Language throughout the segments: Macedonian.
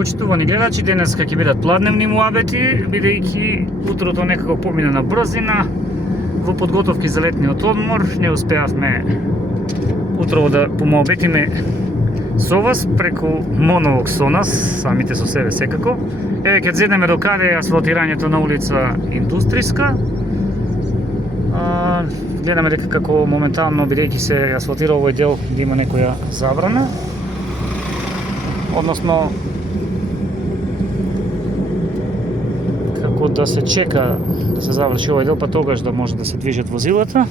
Почитувани гледачи, денеска ќе бидат пладневни муабети, бидејќи утрото некако помина на брзина. Во подготовки за летниот одмор не успеавме утрово да помуабетиме со вас преку монолог со нас, самите со себе секако. Еве ќе зеднеме до каде е асфалтирањето на улица Индустријска. Гледаме дека како моментално, бидејќи се асфалтира овој дел, да има некоја забрана. Односно, како да се чека да се заврши овој дел, па тогаш да може да се движат возилата.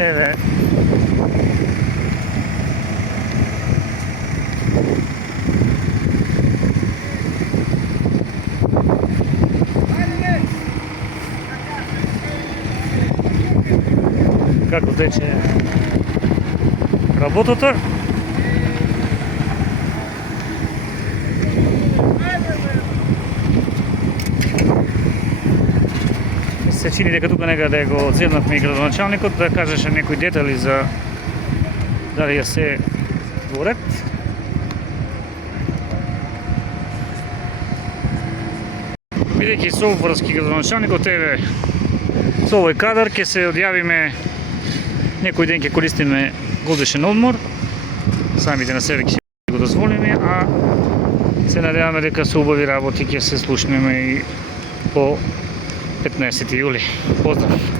Еве како тече работата. Се чини дека тука некаде го одземнавме и градоначалникот да кажеше некои детали за дали ја се во ред. Бидејќи со врски градоначалникот, еве со овој кадар ќе се одјавиме, некој ден ќе користиме годишен одмор, самите на себе ќе го дозволиме, а се надеваме дека со убави работи ќе се слушнеме и по 15 јули. Поздрав!